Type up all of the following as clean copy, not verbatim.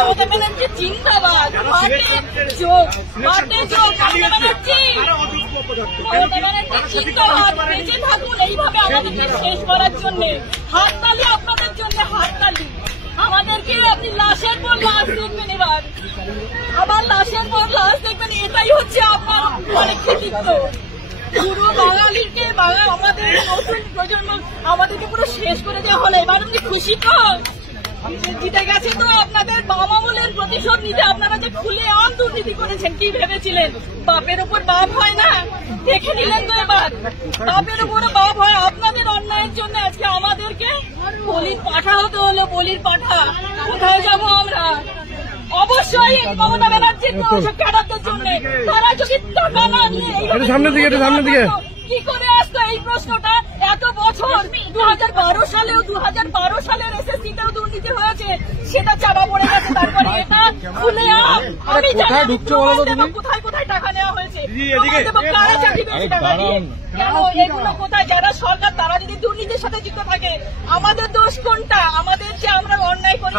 মমতা ব্যানার্জি জিন্দাবাদ, মাঠে যোগ, মাঠে যোগ, মমতা ব্যানার্জি, মমতা ব্যানার্জি জিন্দাবাদ। বেঁচে থাকুন এইভাবে আমাদেরকে শেষ করার জন্য। হাততালি আপনাদের জন্য, হাততালি। আমাদেরকে আপনি লাশের পর লাশ দেখবেন, এবার আবার লাশের পর লাশ দেখবেন। এটাই হচ্ছে আপনার অনেক কৃতিত্ব। পুরো বাঙালিকে আমাদের নতুন প্রজন্ম আমাদেরকে পুরো শেষ করে দেওয়া হলো। এবার আপনি খুশি তো? জিতে গেছে তো আপনাদের বাম আমলের প্রতিশোধ নিতে। আপনারা যে খুলে আম দুর্নীতি করেছেন, কি ভেবেছিলেন বাপের উপর বাপ হয় না? দেখে নিলেন তো এবার বাপের উপর বাপ হয়। আপনাদের অন্যায়ের জন্য আজকে আমাদেরকে বলির পাঠা হতে হলো, বলির পাঠা। কোথায় যাবো আমরা? অবশ্যই মমতা ব্যানার্জির ক্যাডারদের জন্য। তারা যদি টাকা না নিয়ে সামনের দিকে কি করে আসতো এই প্রশ্নটা? এত বছর 2012 সালেও 2012 সালের এসএসসিতেও দুর্নীতি হয়েছে, সেটা চাপা পড়ে গেছে। তারপরে এটা খুলে আমি জানি কোথায় কোথায় টাকা নেওয়া হয়েছে, কারা চাকরি পেয়েছে টাকা দিয়ে। কেন এগুলো কোথায়? যারা সরকার তারা যদি দুর্নীতির সাথে যুক্ত থাকে, আমাদের দোষ কোনটা? আমাদের যে আমরা অন্যায় করি,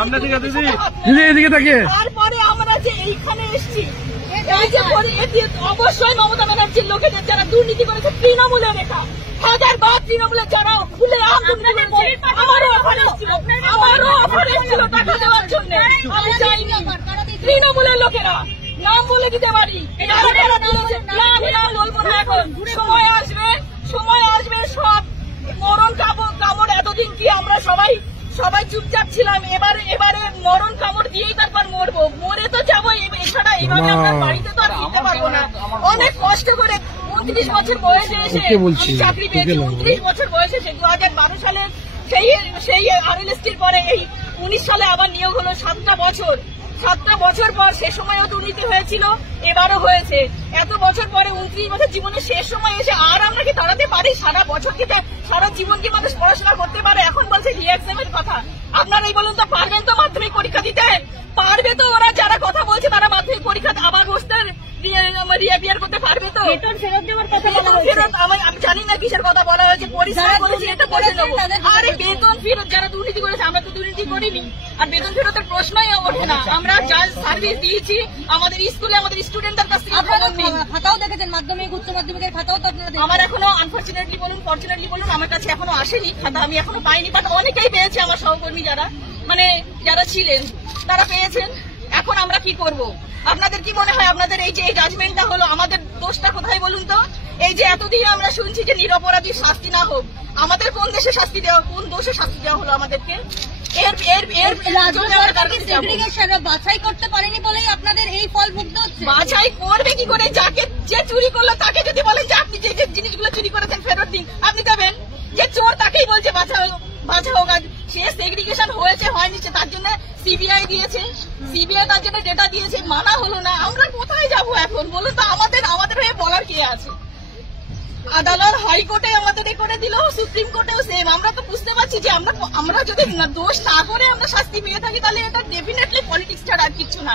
তারপরে আমরা যে এইখানে এসছি, অবশ্যই মমতা ব্যানার্জির লোকেদের যারা দুর্নীতি করেছে, তৃণমূলের রেখা হাজার বার তৃণমূলের যারা খুলে আমারও অফার এসেছিল টাকা দেওয়ার জন্য, আমি চাইনি। তৃণমূলের লোকেরা নাম বলে দিতে পারি, আমি নাম বলবো না এখন। সময় আসবে সব মরণ কামড়। এতদিন কি আমরা সবাই চুপচাপ ছিলাম? এবারে মরণ কামড় দিয়েই তারপর মরবো। মরে তো যাবো, এছাড়া এইভাবে আমরা বাড়িতে তো আর ফিরতে পারবো না। অনেক কষ্ট করে 29 বছর বয়সে এসে চাকরি পেয়েছি। 29 বছর বয়সে 2012 সালে সেই আরএলএসটির পরে এই 19 সালে আবার নিয়োগ হলো। 7টা বছর পর সে সময়ও দুর্নীতি হয়েছিল, এবারও হয়েছে। এত বছর পরে 29 বছর জীবনের শেষ সময় এসে আর আমরা কি দাঁড়াতে পারি? সারা বছর কি সারা জীবন কি মানুষ পড়াশোনা করতে পারে? এখন বলছে রিএক্সামের কথা। আপনারাই বলুন তো, পারবেন তো মাধ্যমিক পরীক্ষা দিতে? পারবে তো? ওরা যারা কথা বলছে তারা মাধ্যমিক পরীক্ষা আবার বসতে রিঅ্যাপিয়ার করতে পারবে তো? বেতন ফেরত দেওয়ার কথা ফেরত আমি জানি না কিসের কথা বলা হয়েছে। পরিষ্কার বলেছি এটা বলে দেবো। আরে বেতন ফেরত যারা দুর্নীতি করেছে, আমরা তো দুর্নীতি করিনি। আর বেতন ফেরতের প্রশ্নই ওঠে না। আমরা যা সার্ভিস দিয়েছি আমাদের স্কুলে, আমাদের স্টুডেন্টদের কাছ থেকে খাতাও দেখেছেন, মাধ্যমিক উচ্চ মাধ্যমিকের খাতাও তো আপনারা। আমার এখনো আনফরচুনেটলি বলুন, ফরচুনেটলি বলুন, আমার কাছে এখনো আসেনি খাতা, আমি এখনো পাইনি। বাট অনেকেই পেয়েছে, আমার সহকর্মী যারা ছিলেন তারা পেয়েছেন। এখন আমরা কি করব? আপনাদের কি মনে হয় আপনাদের এই যে জাজমেন্টটা হলো, আমাদের দোষটা কোথায় বলুন তো? এই যে এতদিন আমরা শুনছি যে নিরপরাধীর শাস্তি না হোক, আমাদের কোন দোষে শাস্তি দেওয়া হলো আমাদেরকে? বাছাই করতে পারেনি বলেই আপনাদের এই ফল ভুগতে হচ্ছে। বাছাই করবে কি করে? যে চুরি করলো তাকে যদি বলেন যে আপনি যে জিনিসগুলো চুরি করেছেন ফেরত দিন, আপনি দেবেন? যে চোর তাকেই বলছে বাছা হোক। সে সেগ্রিগেশন হয়েছে হয়নি, তার জন্য সিবিআই দিয়েছে, সিবিআই তার জন্য ডেটা দিয়েছে, মানা হলো না। আমরা কোথায় যাব এখন বলুন তো? আমাদের হয়ে বলার কে আছে? আদালত হাইকোর্টে আমাদের করে দিল, সুপ্রিম কোর্টেও সেম। আমরা তো বুঝতে পারছি যে আমরা যদি দোষ না করে আমরা শাস্তি পেয়ে থাকি, তাহলে এটা ডেফিনেটলি পলিটিক্স ছাড়া আর কিছু না।